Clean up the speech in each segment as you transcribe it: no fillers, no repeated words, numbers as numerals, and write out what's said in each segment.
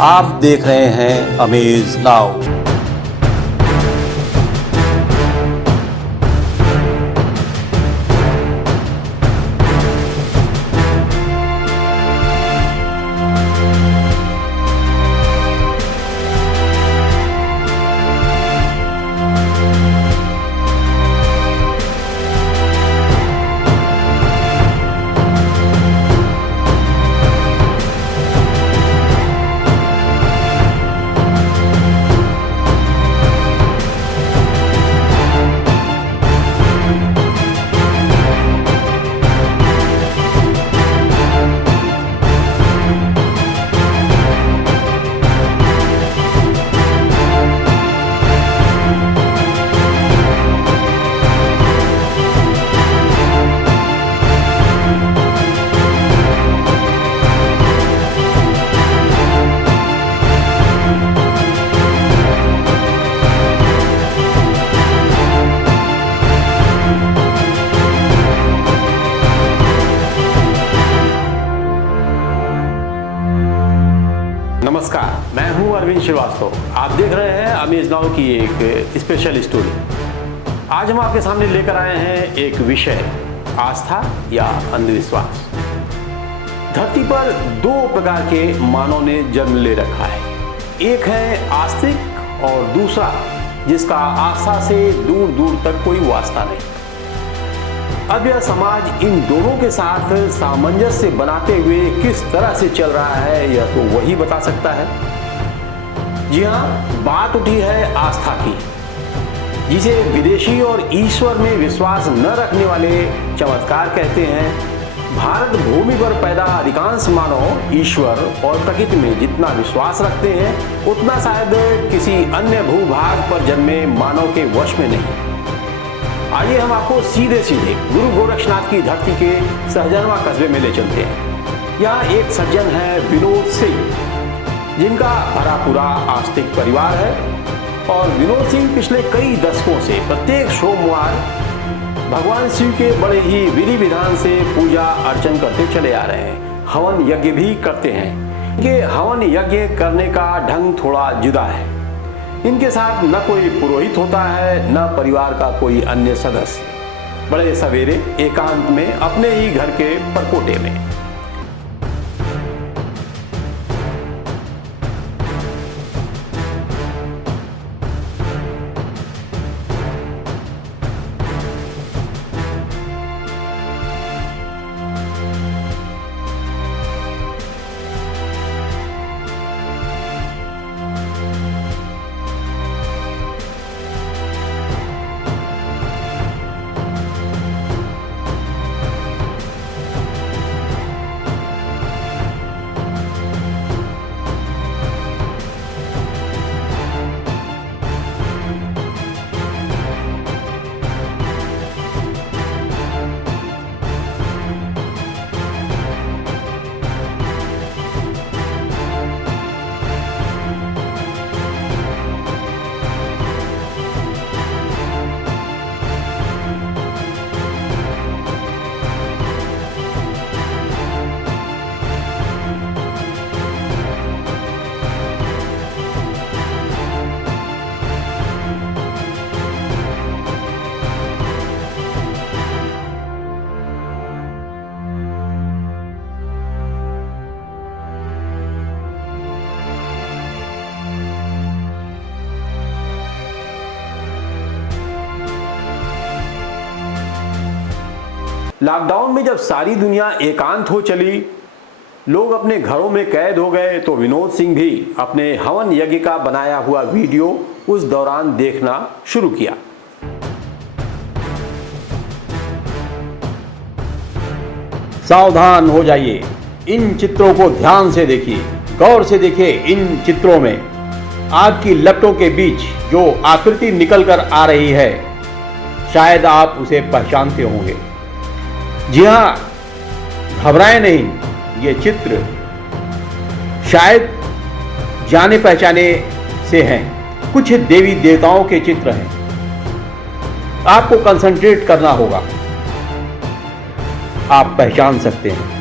आप देख रहे हैं अमेज नाउ। नमस्कार, मैं हूं अरविंद श्रीवास्तव। आप देख रहे हैं अमेज नाउ की एक स्पेशल स्टोरी। आज हम आपके सामने लेकर आए हैं एक विषय, आस्था या अंधविश्वास। धरती पर दो प्रकार के मानव ने जन्म ले रखा है। एक है आस्तिक और दूसरा जिसका आस्था से दूर दूर तक कोई वास्ता नहीं। अब यह समाज इन दोनों के साथ सामंजस्य बनाते हुए किस तरह से चल रहा है, यह तो वही बता सकता है। जी हाँ, बात उठी है आस्था की, जिसे विदेशी और ईश्वर में विश्वास न रखने वाले चमत्कार कहते हैं। भारत भूमि पर पैदा अधिकांश मानव ईश्वर और प्रकृति में जितना विश्वास रखते हैं, उतना शायद किसी अन्य भूभाग पर जन्मे मानव के वश में नहीं। आइए हम आपको सीधे सीधे गुरु गोरक्षनाथ की धरती के सहजनवा कस्बे में ले चलते हैं। यहाँ एक सज्जन है विनोद सिंह, जिनका भरा पूरा आस्तिक परिवार है। और विनोद सिंह पिछले कई दशकों से प्रत्येक सोमवार भगवान शिव के बड़े ही विधि विधान से पूजा अर्चन करते चले आ रहे हैं। हवन यज्ञ भी करते हैं। ये हवन यज्ञ करने का ढंग थोड़ा जुदा है। इनके साथ न कोई पुरोहित होता है, न परिवार का कोई अन्य सदस्य। बड़े सवेरे एकांत में अपने ही घर के परकोटे में। लॉकडाउन में जब सारी दुनिया एकांत हो चली, लोग अपने घरों में कैद हो गए, तो विनोद सिंह भी अपने हवन यज्ञ का बनाया हुआ वीडियो उस दौरान देखना शुरू किया। सावधान हो जाइए, इन चित्रों को ध्यान से देखिए, गौर से देखिए। इन चित्रों में आग की लपटों के बीच जो आकृति निकल कर आ रही है, शायद आप उसे पहचानते होंगे। जी हाँ, घबराएं नहीं, ये चित्र शायद जाने पहचाने से हैं। कुछ देवी देवताओं के चित्र हैं। आपको कंसंट्रेट करना होगा, आप पहचान सकते हैं।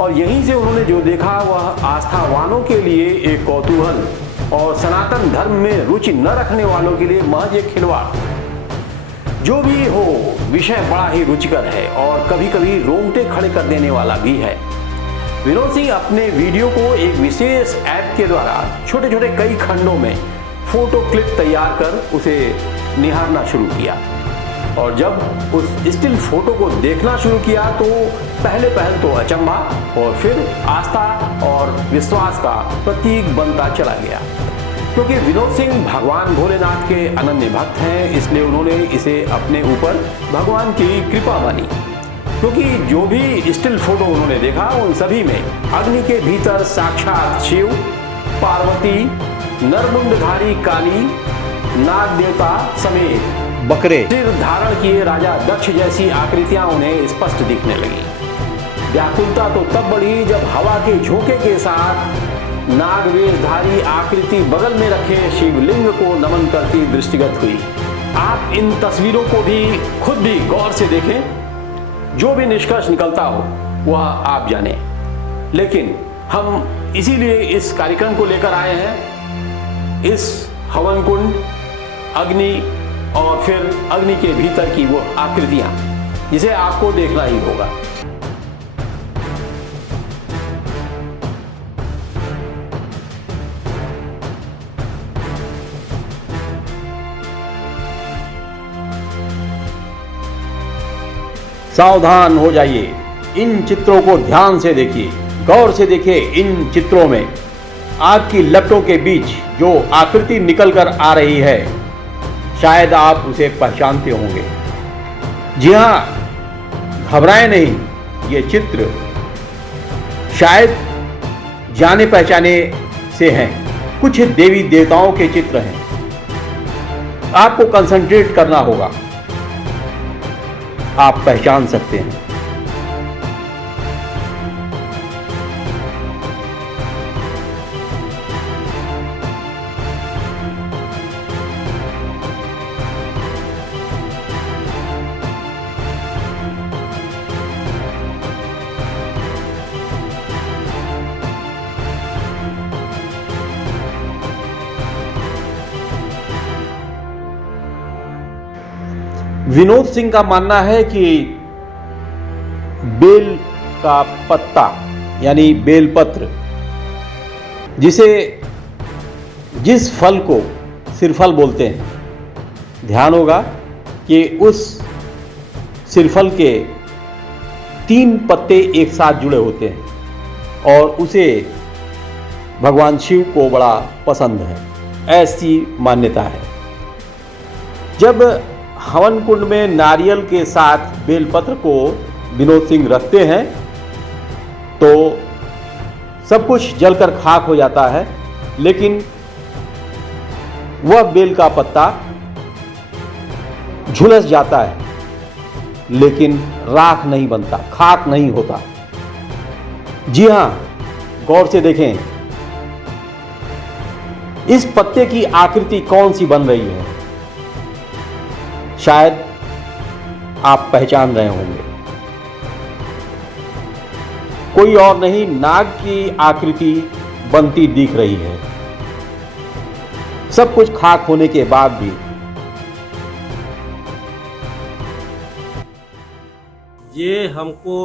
और यहीं से उन्होंने जो देखा वह आस्थावानों के लिए एक कौतूहल और सनातन धर्म में रुचि न रखने वालों के लिए महज एक खिलवाड़। जो भी हो, विषय बड़ा ही रुचिकर है और कभी कभी रोंगटे खड़े कर देने वाला भी है। विनोद सिंह अपने वीडियो को एक विशेष ऐप के द्वारा छोटे छोटे कई खंडों में फोटो क्लिप तैयार कर उसे निहारना शुरू किया और जब उस स्टिल फोटो को देखना शुरू किया तो पहले तो अचंभा और फिर आस्था और विश्वास का प्रतीक बनता चला गया। क्योंकि विनोद सिंह भगवान भोलेनाथ के अनन्य भक्त हैं, इसलिए उन्होंने इसे अपने ऊपर भगवान की कृपा मानी। क्योंकि जो भी स्टिल फोटो उन्होंने देखा उन सभी में अग्नि के भीतर साक्षात शिव, पार्वती, नरमुंडधारी काली, नाग देवता समेत बकरे सिर धारण किए राजा दक्ष जैसी आकृतियां उन्हें स्पष्ट दिखने लगी। व्याकुलता तो तब बढ़ी जब हवा के झोंके के साथ नागवेशधारी आकृति बगल में रखे शिवलिंग को नमन करती दृष्टिगत हुई। आप इन तस्वीरों को भी खुद भी गौर से देखें, जो भी निष्कर्ष निकलता हो वह आप जाने। लेकिन हम इसीलिए इस कार्यक्रम को लेकर आए हैं, इस हवन कुंड, अग्नि और फिर अग्नि के भीतर की वो आकृतियां जिसे आपको देखना ही होगा। सावधान हो जाइए, इन चित्रों को ध्यान से देखिए, गौर से देखिए। इन चित्रों में आपकी लपटों के बीच जो आकृति निकल कर आ रही है, शायद आप उसे पहचानते होंगे। जी हां, घबराएं नहीं, ये चित्र शायद जाने पहचाने से हैं, कुछ देवी देवताओं के चित्र हैं। आपको कंसंट्रेट करना होगा, आप पहचान सकते हैं। विनोद सिंह का मानना है कि बेल का पत्ता यानी बेलपत्र, जिस फल को सिरफल बोलते हैं, ध्यान होगा कि उस सिरफल के 3 पत्ते एक साथ जुड़े होते हैं और उसे भगवान शिव को बड़ा पसंद है, ऐसी मान्यता है। जब हवन कुंड में नारियल के साथ बेलपत्र को विनोद सिंह रखते हैं तो सब कुछ जलकर खाक हो जाता है, लेकिन वह बेल का पत्ता झुलस जाता है, लेकिन राख नहीं बनता, खाक नहीं होता। जी हां, गौर से देखें, इस पत्ते की आकृति कौन सी बन रही है, शायद आप पहचान रहे होंगे। कोई और नहीं, नाग की आकृति बनती दिख रही है। सब कुछ खाक होने के बाद भी। ये हमको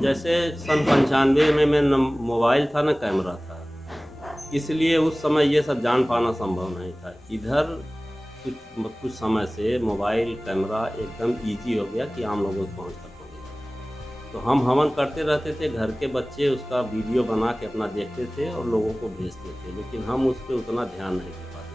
जैसे सन 95 में न मोबाइल था न कैमरा था, इसलिए उस समय ये सब जान पाना संभव नहीं था। इधर कुछ समय से मोबाइल कैमरा एकदम इजी हो गया कि आम लोगों को पहुंच तक हो गया। तो हम हवन करते रहते थे, घर के बच्चे उसका वीडियो बना के अपना देखते थे और लोगों को भेजते थे, लेकिन हम उस पर उतना ध्यान नहीं दे पाते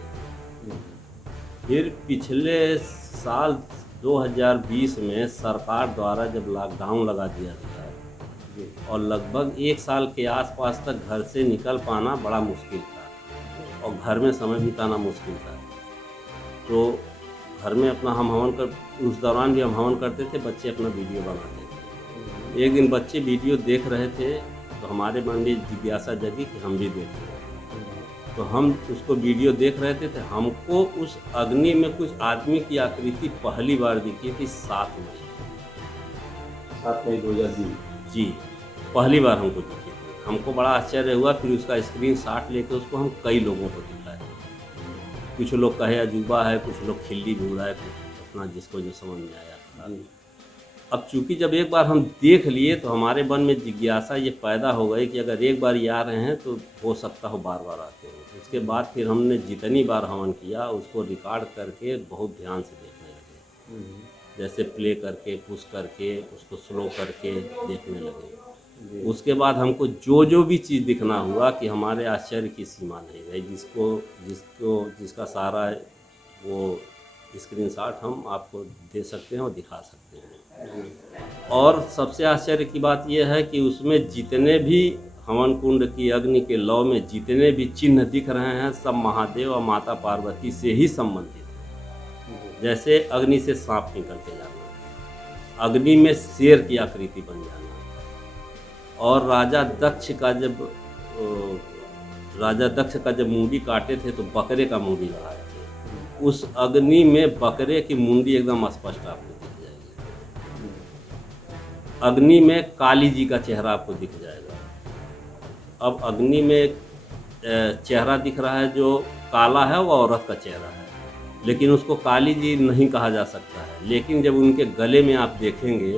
थे। फिर पिछले साल 2020 में सरकार द्वारा जब लॉकडाउन लगा दिया गया और लगभग 1 साल के आसपास तक घर से निकल पाना बड़ा मुश्किल था और घर में समय बिताना मुश्किल था। तो घर में अपना हम हवन कर, उस दौरान भी हम हवन करते थे, बच्चे अपना वीडियो बनाते थे। एक दिन बच्चे वीडियो देख रहे थे तो हमारे मन में जिज्ञासा जगी कि हम भी देखें। तो हम उसको वीडियो देख रहे थे तो हमको उस अग्नि में कुछ आदमी की आकृति पहली बार दिखी थी 7 मई 2020 जी। पहली बार हमको दिखी थी। हमको बड़ा आश्चर्य हुआ, फिर उसका स्क्रीनशॉट लेके उसको हम कई लोगों को दिखाए। कुछ लोग कहे अजूबा है, कुछ लोग खिल्ली भी उड़ाए, कुछ अपना जिसको जो समझ में आया। अब चूंकि जब एक बार हम देख लिए तो हमारे मन में जिज्ञासा ये पैदा हो गई कि अगर एक बार ये आ रहे हैं तो हो सकता हो बार बार आते हो। उसके बाद फिर हमने जितनी बार हवन किया उसको रिकॉर्ड करके बहुत ध्यान से देखने लगे, जैसे प्ले करके, पुश करके, उसको स्लो करके देखने लगे। उसके बाद हमको जो भी चीज़ दिखना हुआ कि हमारे आश्चर्य की सीमा नहीं रही। जिसका सारा वो स्क्रीनशॉट हम आपको दे सकते हैं और दिखा सकते हैं। और सबसे आश्चर्य की बात यह है कि उसमें जितने भी हवन कुंड की अग्नि के लौ में जितने भी चिन्ह दिख रहे हैं सब महादेव और माता पार्वती से ही संबंधित हैं। जैसे अग्नि से सांप निकल के जाना, अग्नि में शेर की आकृति बन जाना, और राजा दक्ष का जब मुंडी काटे थे तो बकरे का मुंडी लगाए थे। उस अग्नि में बकरे की मुंडी एकदम स्पष्ट आपको दिख जाएगी। अग्नि में काली जी का चेहरा आपको दिख जाएगा। अब अग्नि में चेहरा दिख रहा है जो काला है वो औरत का चेहरा है, लेकिन उसको काली जी नहीं कहा जा सकता है। लेकिन जब उनके गले में आप देखेंगे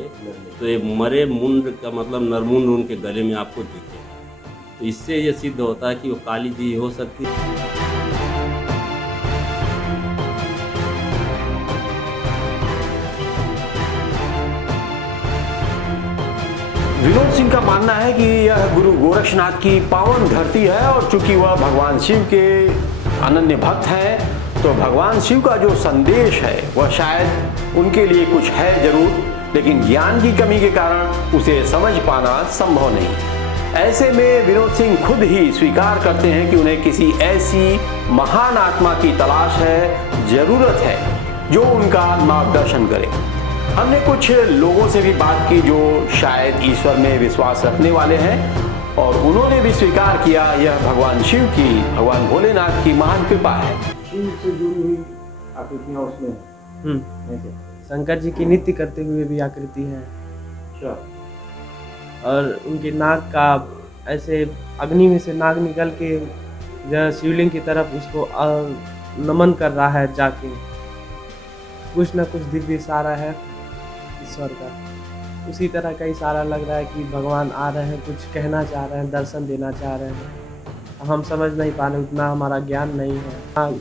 तो ये मरे मुंड का मतलब नरमुंड उनके गले में आपको दिखेगा। तो इससे ये सिद्ध होता है कि वो काली जी हो सकती है। विनोद सिंह का मानना है कि यह गुरु गोरक्षनाथ की पावन धरती है और चूंकि वह भगवान शिव के अनन्य भक्त हैं तो भगवान शिव का जो संदेश है वह शायद उनके लिए कुछ है जरूर, लेकिन ज्ञान की कमी के कारण उसे समझ पाना संभव नहीं। ऐसे में विनोद सिंह खुद ही स्वीकार करते हैं कि उन्हें किसी ऐसी महान आत्मा की तलाश है, जरूरत है जो उनका मार्गदर्शन करे। हमने कुछ लोगों से भी बात की जो शायद ईश्वर में विश्वास रखने वाले हैं और उन्होंने भी स्वीकार किया यह भगवान शिव की, भगवान भोलेनाथ की महान कृपा है। शिव से जुड़ी हुई आकृतियाँ उसमें शंकर जी की नृत्य करते हुए भी आकृति है। अच्छा। और उनके नाक का ऐसे अग्नि में से नाक निकल के शिवलिंग की तरफ उसको नमन कर रहा है जाके। कुछ न कुछ दिव्य इशारा है ईश्वर का। उसी तरह का इशारा लग रहा है कि भगवान आ रहे हैं, कुछ कहना चाह रहे हैं, दर्शन देना चाह रहे हैं। हम समझ नहीं पा रहे, उतना हमारा ज्ञान नहीं है। हाँ,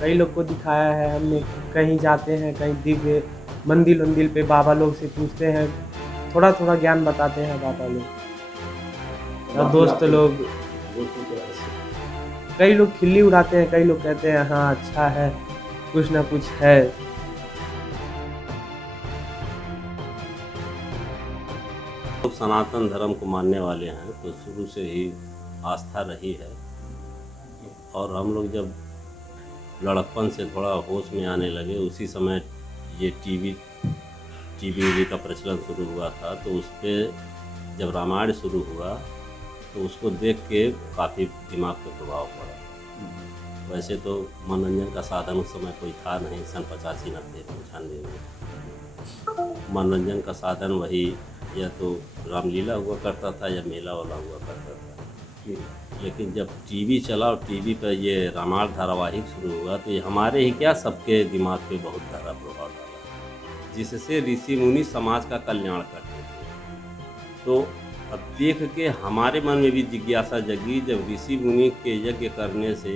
कई लोग को दिखाया है हमने, कहीं जाते हैं, कहीं दिव्य मंदिर वंदिर पे बाबा लोग से पूछते हैं, थोड़ा थोड़ा ज्ञान बताते हैं बाबा लोग। और दोस्त लोग, कई लोग खिल्ली उड़ाते हैं, कई लोग कहते हैं हाँ अच्छा है, कुछ ना कुछ है। लोग सनातन धर्म को मानने वाले हैं तो शुरू से ही आस्था रही है। और हम लोग जब लड़कपन से थोड़ा होश में आने लगे उसी समय ये टीवी का प्रचलन शुरू हुआ था। तो उस पर जब रामायण शुरू हुआ तो उसको देख के काफ़ी दिमाग पे प्रभाव पड़ा। वैसे तो मनोरंजन का साधन उस समय कोई था नहीं, सन 85, 90, 95 में मनोरंजन का साधन वही या तो रामलीला हुआ करता था या मेला वाला हुआ करता था। लेकिन जब टीवी चला और टीवी पर ये रामायण धारावाहिक शुरू हुआ तो ये हमारे ही क्या सबके दिमाग पे बहुत गहरा प्रभाव डाला, जिससे ऋषि मुनि समाज का कल्याण करते थे। तो अब देख के हमारे मन में भी जिज्ञासा जगी, जब ऋषि मुनि के यज्ञ करने से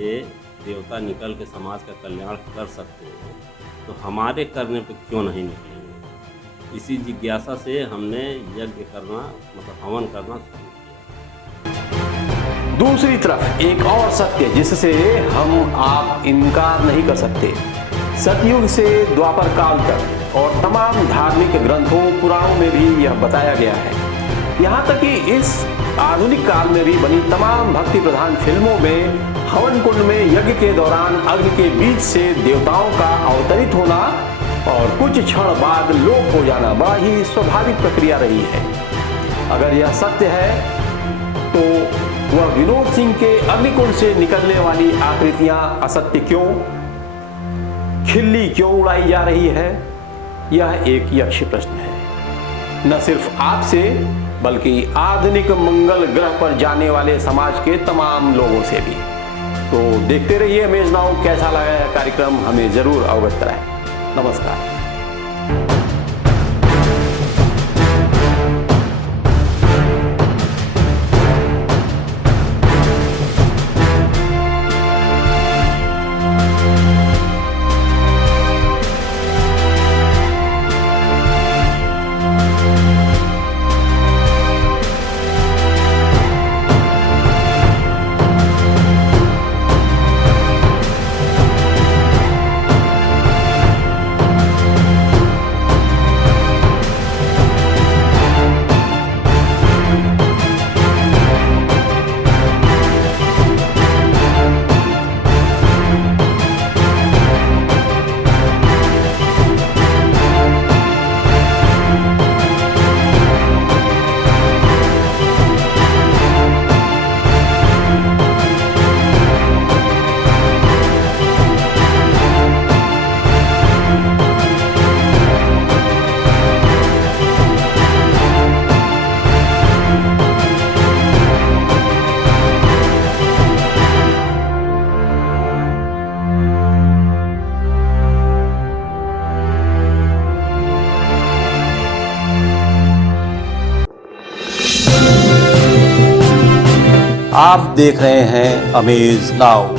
देवता निकल के समाज का कल्याण कर सकते हैं तो हमारे करने पे क्यों नहीं निकलेंगे। इसी जिज्ञासा से हमने यज्ञ करना मतलब हवन करना शुरू किया। दूसरी तरफ एक और सत्य जिससे हम आप इनकार नहीं कर सकते, सतयुग से द्वापर काल तक और तमाम धार्मिक ग्रंथों पुराणों में भी यह बताया गया है। यहाँ तक कि इस आधुनिक काल में भी बनी तमाम भक्ति प्रधान फिल्मों में हवन कुंड में यज्ञ के दौरान अग्नि के बीच से देवताओं का अवतरित होना और कुछ क्षण बाद लोप हो जाना बड़ा ही स्वाभाविक प्रक्रिया रही है। अगर यह सत्य है तो वह विनोद सिंह के अग्निकुंड से निकलने वाली आकृतियां असत्य क्यों, खिल्ली क्यों उड़ाई जा रही है, यह एक यक्ष प्रश्न है। न सिर्फ आपसे बल्कि आधुनिक मंगल ग्रह पर जाने वाले समाज के तमाम लोगों से भी। तो देखते रहिए अमेज नाउ। कैसा लगा यह कार्यक्रम हमें जरूर अवगत कराएं। नमस्कार। आप देख रहे हैं अमेज नाउ।